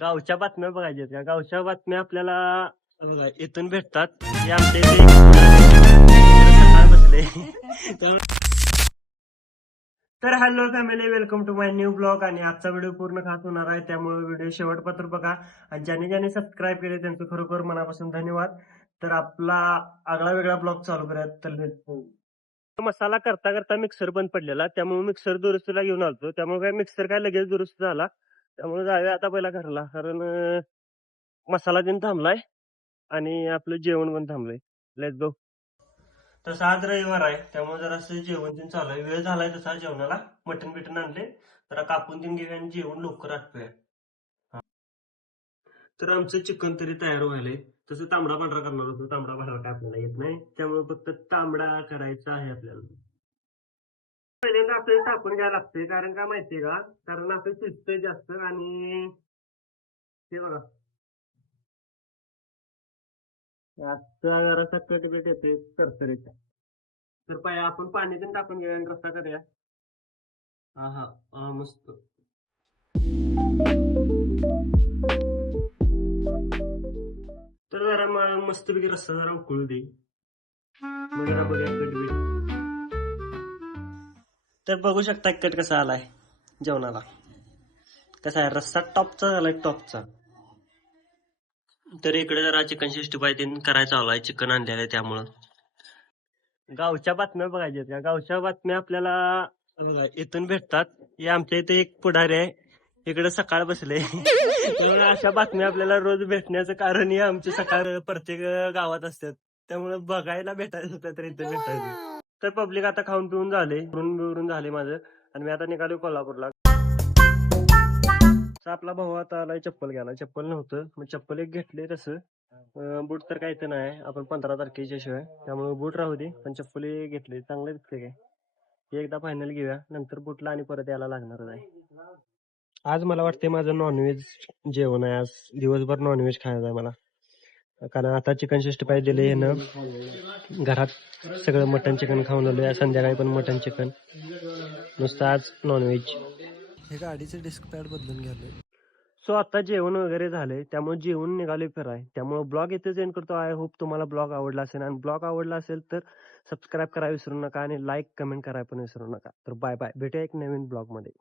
गावच्या बातम्या बघायच्या का? गावच्या बातम्या आपल्याला बघा, इथून भेटतात. हे आमच्या इथे सकाळ बसले त्यामुळे- तर hello family welcome to my new blog आणि आजचा व्हिडिओ पूर्ण खास होणार आहे त्यामुळे व्हिडिओ शेवटपत्र बघा. आणि ज्याने ज्याने सबस्क्राईब केले त्यांचं खरोखर मनापासून धन्यवाद. तर आपला आगळा वेगळा ब्लॉग चालू करूयात. तर मसाला करता करता मिक्सर बंद पडलेला त्यामुळे मिक्सर दुरुस्तीला घेऊन आलतो. त्यामुळे काय मिक्सर काय लगेच दुरुस्त झाला. त्यामुळे जाऊया आता पहिला घरला. कारण मसाला दिन थांबलाय आणि आपलं जेवण पण थांबलंय. लेट गो तसं आज रविवार आहे. त्यामुळे जरा असं जेवण दिन चालू आहे. वेळ झालाय तसा जेवणाला. मटण बिटन आणले तर कापून दिन घेऊया आणि जेवण लवकर आटपूया. हा. तर आमचं चिकन तरी तयार व्हायलंय. तसं तांबडा पांढरा करणार होतो तांबडा पांढरा काय आपल्याला येत नाही. त्यामुळे फक्त तांबडा करायचा आहे आपल्याला. पहिल्यांदा आपल्याला टाकून घ्यायला लागतंय. कारण काय माहितीये का? कारण आपलं शिजतंय जास्त आणि ते बघा. आता जरासा बिट येते सरसरीत तर पाय आपण पाणी पण टाकून घेऊया आणि रस्ता करूया. हा हा. मस्त. तर जरा म- मस्तपैकी रस्ता जरा उकळू दे. मग जरा बघूया कट बीट तर बघू शकता कट कसा आलाय जेवणाला. कसा आहे? रस्सा टॉपचा झालाय टॉपचा. तर इकडे जरा चिकन सिक्स्टी फाय तीन करायचा आलाय चिकन आणलेलं आहे त्यामुळं. गावच्या बातम्या बघायच्या का? गावच्या बातम्या आपल्याला इथून भेटतात. हे आमच्या इथे एक पुढारी आहे. इकडे सकाळ बसले. म्हणून अशा बातम्या आपल्याला रोज भेटण्याचं कारण हे आमची सकाळ प्रत्येक गावात असतात. त्यामुळे बघायला भेटायचं होतं तर इथे भेटायचं. तर पब्लिक आता खाऊन पिऊन झाले फिरून बिरून झाले माझं. आणि मी आता निघालो कोल्हापूरला. तर आपला भाऊ आता आलाय चप्पल घ्यायला. चप्पल नव्हतं मग चप्पल एक घेतले तसं. बूट तर काही तर नाही. आपण पंधरा तारखेच्या शिवाय. त्यामुळे बूट राहू दे पण चप्पल घेतले. चांगले दिसते काय? हे एकदा फायनल घेऊया. नंतर बूटला आणि परत यायला लागणारच आहे. आज मला वाटते माझं नॉनव्हेज जेवण आहे. आज दिवसभर नॉनव्हेज खायचं आहे मला. कारण आता चिकन सिक्स्टी फाय दिले हे ना घरात सगळं मटन चिकन खाऊन आलोय. संध्याकाळी पण मटन चिकन नुसतं आज नॉनव्हेज हे गाडीचे डिस्क पॅड बदलून घ्यालोय सो आता जेवण वगैरे झालंय. त्यामुळे जेवण निघाले फिराय. त्यामुळे ब्लॉग इथेच एंड करतो. आय होप तुम्हाला ब्लॉग आवडला असेल. आणि ब्लॉग आवडला असेल तर सबस्क्राईब करायला विसरू नका आणि लाईक कमेंट करायला पण विसरू नका. तर बाय बाय भेटूया एक नवीन ब्लॉगमध्ये